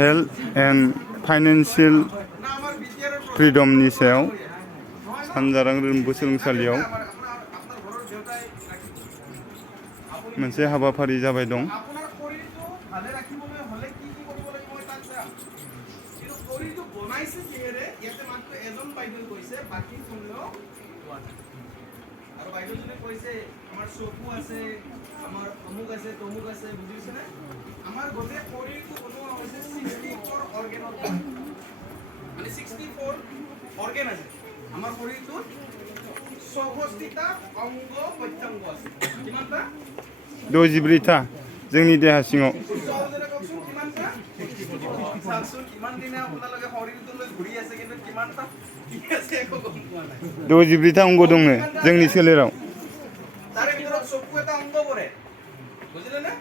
Health and financial फ्रिडमनि सायाव सानजारां रोंगौसालियाव मोनसे हाबाफारि जाबाय दं। আমার শরীরটোত 64টা অঙ্গ প্রত্যঙ্গ আছে কিমানটা 24টা जोंनि देहा सिङाव কিমানটা সাকসুন কিমান দিনে আপোনালোকে শৰীৰটো লৈ ঘূৰি আছে কিন্তু কিমানটা কি আছে একো গম পোৱা নাই 24টা অংগ দङ जोंनि सोलेराव তাৰে ভিতৰত চকু এটা অংগ পৰে বুজিলে না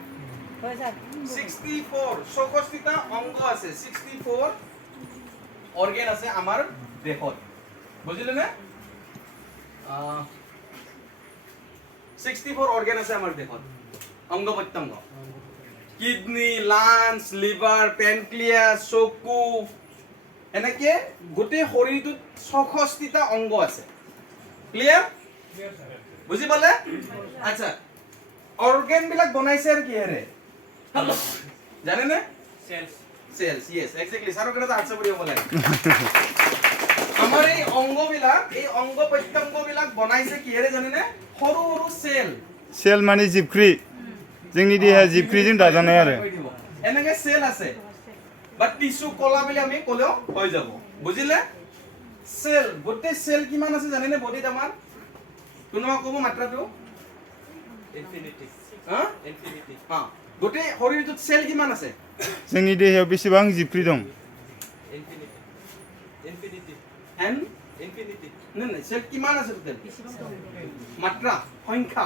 64টা অংগ আছে 64 অর্গান আছে আমার দেহত বুঝিলে না 64 অর্গান আছে আমার দেহত অঙ্গ প্রত্যঙ্গ কিডনি লাংস লিভার প্যানক্রিয়াস চকু এনেকে গোটেই শৰীৰটোত 64টা অঙ্গ আছে ক্লিয়াৰ বুঝি পালে আচ্ছা অৰ্গান বিলাক বনাইছে আৰ কি হেৰে জানে না সেলস ইয়েস এক্স্যাক্টলি সাৰো কৰে তো আনসাৰ কৰিও বলে আমাৰ এই অঙ্গ প্ৰত্যঙ্গ বিলাক বনাইছে কি হেৰে জানে না সৰু সৰু सेल माने जिबख्रि जोंनि देहा जिबख्रिजों दाजानाय आरो এনেকে সেল আছে বাট টিস্যু কলা বলি আমি কলেও হৈ যাব বুজিলে সেল গোটে সেল কিমান আছে জানে না বডিত আমাৰ কোনোবা কব মাত্ৰাটো ইনফিনিটি ইনফিনিটি গোটে শৰীৰটোত সেল কিমান আছে जोंनि देहायाव बेसेबां जिबख्रि दं ইনফিনিটি এন্ড ইনফিনিটি না সেল কিমান আছে টোটাল মাত্ৰা সংখ্যা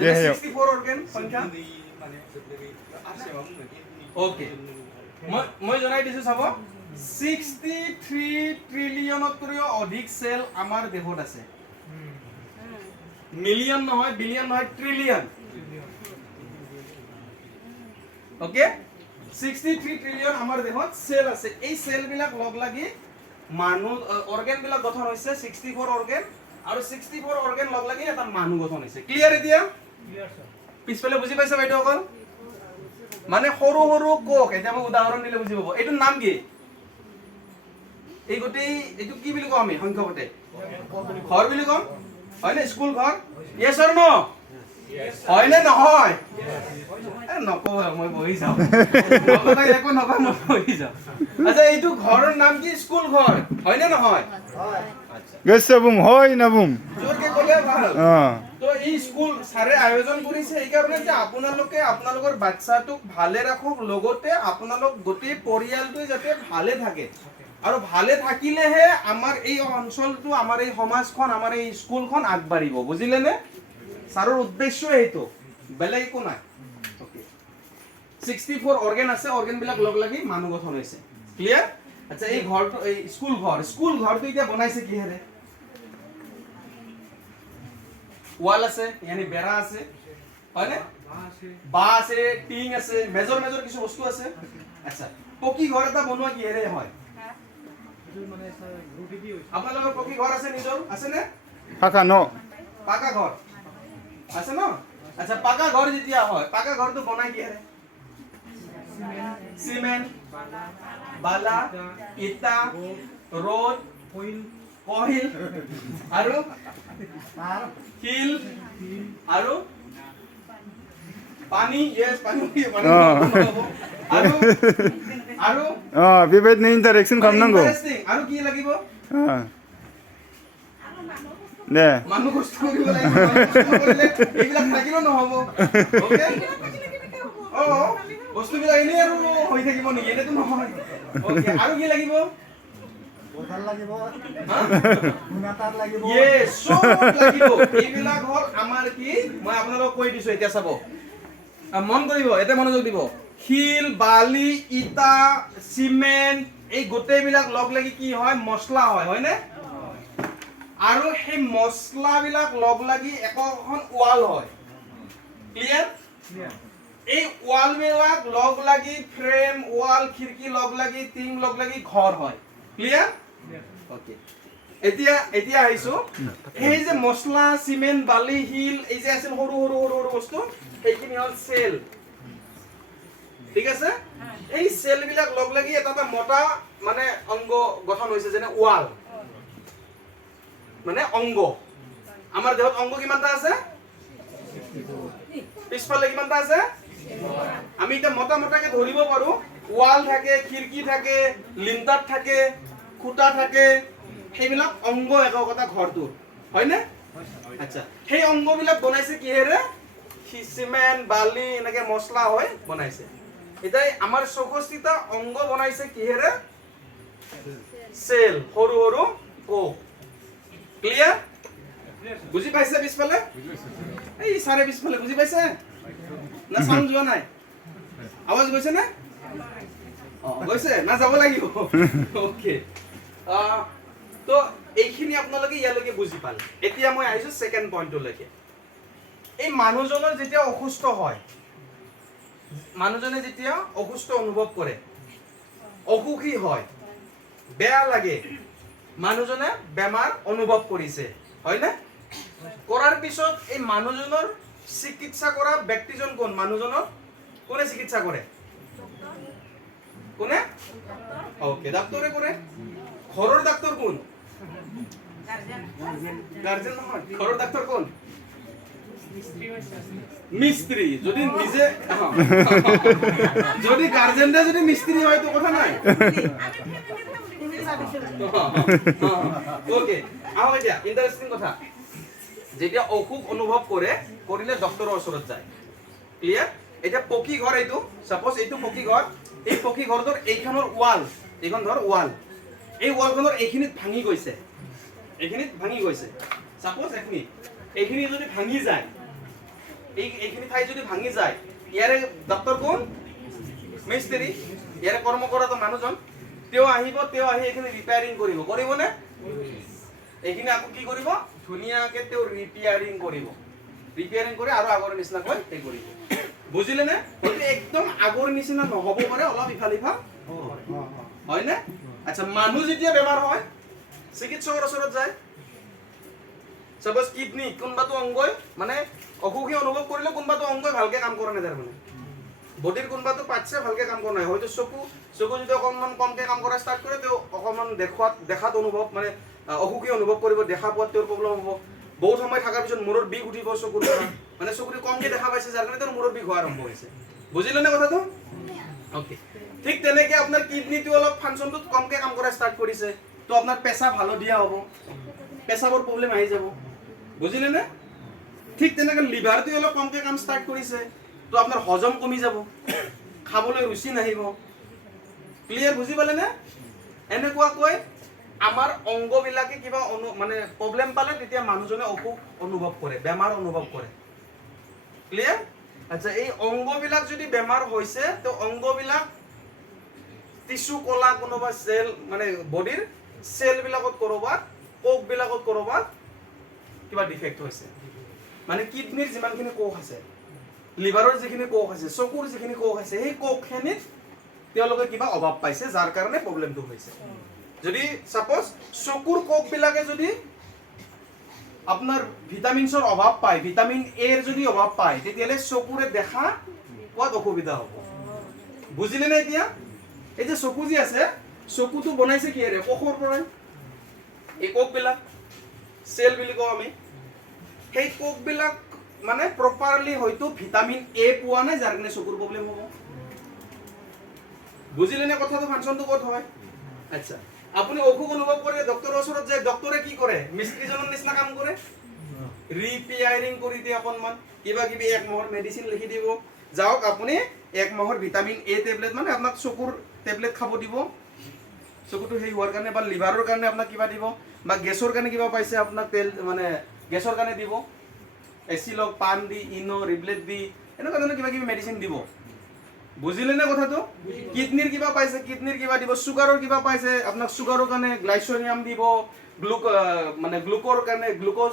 দেহাयाव 64 অৰ্গান সংখ্যা ওকে মই জনাই দিছো চাব 63 ট্ৰিলিয়নতকৈও অধিক সেল আমাৰ দেহত আছে মিলিয়ন নহয় বিলিয়ন নহয় ট্ৰিলিয়ন ওকে 63 ট্ৰিলিয়ন আমাৰ দেহত সেল আছে এই সেল বিলাক লগ লাগি মানুহ অৰ্গান বিলাক গঠন হৈছে 64 অৰ্গান আৰু 64 অৰ্গান লগ লাগি এটা মানুহ গঠন হৈছে ক্লিয়াৰ এতিয়া ক্লিয়াৰ স্যাৰ পিছফালে বুজি পাইছা বাইদেউ অকল মানে সৰু সৰু কোষ এটা মই উদাহৰণ দিলে বুজি পাব এইটো নাম কি এই গোটেই এইটো কি বুলি কম আমি সংখ্যা গতে ঘৰ বুলি কম হয় না স্কুল ঘৰ ইয়েস অর নো হয় না নহয় নকও মই বহি যাও নকও একো নকও মই বহি যাও আচ্ছা এইটো ঘৰৰ নাম কি স্কুল ঘৰ হয় না নহয় হয় আচ্ছা गोसो बुं হয় না बुं জোৰকে কলে ভাল তো এই স্কুল সাৰে আয়োজন কৰিছে এই কাৰণে যে আপোনালোকে আপোনালোকৰ বাচ্চাটোক ভালে ৰাখক লগতে আপোনালোক গোটেই পৰিয়ালটো যাতে ভালে থাকে আৰু ভালে থাকিলেহে আমাৰ এই অঞ্চলটো আমাৰ এই সমাজখন আমাৰ এই স্কুলখন আগবাঢ়িব বুজিলে নে সাৰৰ উদ্দেশ্য এইটো বেলেগ একো নাই ওকে 64 অৰ্গান আছে অৰ্গান বিলাক লগ লাগি মানুহ গঠন হৈছে ক্লিয়াৰ আচ্ছা এই ঘৰটো এই স্কুল ঘৰটো এতিয়া বনাইছে কি হেৰে ওয়াল আছে यानी বেৰা আছে হয় না বা আছে টিং আছে মেজৰ কিছু বস্তু আছে আচ্ছা পকি ঘৰ এটা বনোৱা কি হেৰে হয় মানে গ্ৰুপি দি হৈছে আপোনালোকৰ পকি ঘৰ আছে নিজৰ আছে নে फाका न পাকা ঘৰ আছে ন আচ্ছা পাকা ঘৰ যেতিয়া হয় পাকা ঘৰটো বনাই কি হেৰে সিমেন্ট বালা ইটা ৰড কহিল আৰু শিল আৰু পানী ইয়েস পানী আৰু আৰু बेबायदिनो इन्टारेक्सन खालामनांगौ আৰু কি লাগিব दे মানুহ কষ্ট কৰিব লাগিব কষ্ট কৰিলে এইবিলাক থাকিলেও নহব ওকে বস্তুবিলাক এনে আৰু হৈ থাকিব নেকি এনেতো নহয় ওকে আৰু কি লাগিব বতাল লাগিব গুণাতাৰ লাগিব ইয়েস সব লাগিব এইবিলাক হল আমাৰ কি মই আপোনালোকক কৈ দিছো এতিয়া চাব মন কৰিব এটা মনোযোগ দিব শিল বালি ইটা সিমেন্ট এই গোটেইবিলাক লগ লাগি কি হয় মছলা হয় হয়নে আৰু সেই মছলাবিলাক লগ লাগি এখন ৱাল হয় ক্লিয়াৰ এই ৱালবিলাক লগ লাগি ফ্ৰেম ৱাল খিৰকি লগ লাগি টিং লগ লাগি ঘৰ হয় ক্লিয়াৰ ওকে এতিয়া আহিছো এই যে মছলা সিমেন্ট বালি হিল এই যে আছিল সৰু সৰু সৰু সৰু বস্তু এইখিনি হল সেল ঠিক আছে এই সেল বিলাক লগ লাগি এটা মোটা মানে অংগ গঠন হৈছে যেনে ৱাল মানে অংগ আমাৰ দেহত অংগ কিমানটা আছে পিছফালে কিমানটা আছে আমি এটা মোটা মোটাকে ধৰিব পাৰো ৱাল থাকে খিৰকি থাকে লিন্টাৰ থাকে খুঁটা থাকে সেইবিলাক অংগ এককটা ঘৰটো হয় না আচ্ছা সেই অংগবিলাক বনাইছে কিহেৰে সিমেন্ট বালি এনেকে মছলা হয় বনাইছে এটাই আমাৰ 64টা অংগ বনাইছে কিহেৰে সেল সৰু সৰু কোষ ক্লিয়াৰ বুজি পাইছে পিছফালে এই সাৰে পিছফালে বুজি পাইছে না সাউন্ড যোৱা নাই আৱাজ গৈছে না গৈছে না যাব লাগিব ওকে তো এইখিনি আপোনালোকে ইয়ালৈকে বুজি পালে এতিয়া মই আহিছো সেকেন্ড পইণ্টলৈকে এই মানুহজনৰ যেতিয়া অসুস্থ হয় মানুহজনে যেতিয়া অসুস্থ অনুভৱ কৰে অসুখী হয় বেয়া লাগে মানুহজনে বেমাৰ অনুভৱ কৰিছে হয় না কৰাৰ পিছত এই মানুহজনৰ চিকিৎসা কৰা ব্যক্তিজন কোন মানুহজনৰ কোনে চিকিৎসা কৰে কোনে ওকে ডাক্তৰে কৰে ঘৰৰ ডাক্তৰ কোন গাৰ্জেন নহয় ঘৰৰ ডাক্তৰ কোন মিস্ত্রি যদি নিজে যদি গার্জেনটা যদি মিস্ত্রি হয় তো কথা নাই ওকে আহক এতিয়া ইন্টারেস্টিং কথা যেতিয়া অসুখ অনুভৱ কৰিলে ডক্টৰৰ ওচৰত যায় ক্লিয়াৰ এটা পকী ঘৰ এইটো সাপোজ এইটো পকী ঘৰ এই পকী ঘৰটোৰ এইখনৰ ৱাল এইখন ধৰ ৱাল এই ৱালখনৰ এইখিনিত ভাঙি গৈছে সাপোজ এইখিনি যদি ভাঙি যায় এইখিনি ঠাই যদি ভাঙি যায় ইয়াৰে ডক্টৰ কোন মিস্ত্ৰি ইয়াৰে কৰ্ম কৰাটো মানুহজন তেওঁ আহিব তেওঁ আহি এইখিনি ৰিপেয়াৰিং কৰিব নে এইখিনি আকৌ কি কৰিব ধুনীয়াকে তেওঁ ৰিপেয়াৰিং কৰি আৰু আগৰ নিচিনাকৈ এই কৰিব বুজিলে নে এইটো একদম আগৰ নিচিনা নহব পাৰে অলপ ইফাল হয় নে আচ্ছা মানুহ যেতিয়া বেমাৰ হয় চিকিৎসকৰ ওচৰত যায় সাপোজ কিডনি কোনবাটো অংগই মানে অসুখী অনুভৱ কৰিলে কোনবাটো অংগই ভালকে কাম কৰা নাই তাৰ মানে বডিৰ কোনবাটো পাৰ্টছে ভালকে কাম কৰা নাই হয়তো চকু যদি অকণমান কমকে কাম কৰা ষ্টাৰ্ট কৰে তেওঁ অকণমান দেখাত অনুভৱ মানে অসুখী অনুভৱ কৰিব দেখা পোৱাত তেওঁৰ প্ৰব্লেম হ'ব বহুত সময় থকাৰ পিছত মূৰৰ বিষ উঠিব চকুৰ মানে চকুৰে কমকে দেখা পাইছে যাৰ কাৰণে তেওঁৰ মূৰৰ বিষ হোৱা আৰম্ভ হৈছে বুজিলে নে কথাটো ওকে ঠিক তেনেকে আপোনাৰ কিডনিটো অলপ ফাংচনটো কমকে কাম কৰা ষ্টাৰ্ট কৰিছে তো আপোনাৰ পেছাব হালধীয়া হ'ব পেছাবৰ প্ৰব্লেম আহি যাব বুজিলে নে ঠিক তেনেকে লিভাৰটো অলপ কমকে কাম ষ্টাৰ্ট কৰিছে তো আপোনাৰ হজম কমি যাব খাবলৈ ৰুচি নাহিব ক্লিয়াৰ বুজি পালে নে এনেকুৱাকৈ আমাৰ অংগবিলাকে কিবা মানে প্ৰব্লেম পালে তেতিয়া মানুহজনে অসুখ অনুভৱ কৰে বেমাৰ অনুভৱ কৰে ক্লিয়াৰ আচ্ছা এই অংগবিলাক যদি বেমাৰ হৈছে তো অংগবিলাক টিস্যু কলা কোনোবা সেল মানে বডিৰ সেলবিলাকত কৰবাত কোষবিলাকত কৰবাত কিবা ডিফেক্ট হৈছে মানে কিডনিৰ যিমানখিনি কোষ আছে লিভাৰৰ যিখিনি কোষ আছে চকুৰ যিখিনি কোষ আছে সেই কোষখিনিত তেওঁলোকে কিবা অভাৱ পাইছে যাৰ কাৰণে প্ৰব্লেমটো হৈছে যদি সাপোজ চকুৰ কোষবিলাকে যদি আপোনাৰ ভিটামিনছৰ অভাৱ পায় ভিটামিন এৰ যদি অভাৱ পায় তেতিয়ালে চকুৰে দেখা পোৱাত অসুবিধা হ'ব বুজিলে নে এতিয়া এই যে চকু যি আছে চকুটো বনাইছে কিহেৰে কোষৰ পৰাই এই কোষবিলাক সেল বুলি কওঁ আমি সেই কোষবিলাক মানে প্ৰপাৰলি হয়তো ভিটামিন এ পোৱা নাই যাৰ কাৰণে চকুৰ প্ৰব্লেম হ'ব বুজিলে নে কথাটো ফাংচনটো ক'ত হয় আচ্ছা আপুনি অসুখ অনুভৱ কৰে ডক্টৰৰ ওচৰত যায় ডক্টৰে কি কৰে মিস্ত্ৰীজনৰ নিচিনা কাম কৰে ৰিপেয়াৰিং কৰি দিয়ে অকণমান কিবা কিবি এক মাহৰ মেডিচিন লিখি দিব যাওক আপুনি এক মাহৰ ভিটামিন এ টেবলেট মানে আপোনাক চকুৰ টেবলেট খাব দিব চকুটো সেই হোৱাৰ কাৰণে বা লিভাৰৰ কাৰণে আপোনাক কিবা দিব বা গেছৰ কাৰণে কিবা পাইছে আপোনাক তেল মানে গেছৰ কাৰণে দিব এচিলক পান দি ইনো ৰিবলেট দি এনেকুৱা ধৰণৰ কিবা কিবি মেডিচিন দিব বুজিলে নে কথাটো কিডনিৰ কিবা পাইছে কিডনিৰ কিবা দিব সুগাৰৰ কিবা পাইছে আপোনাক সুগাৰৰ কাৰণে গ্লাইচোনিয়াম দিব মানে গ্লুকোৰ কাৰণে গ্লুকোজ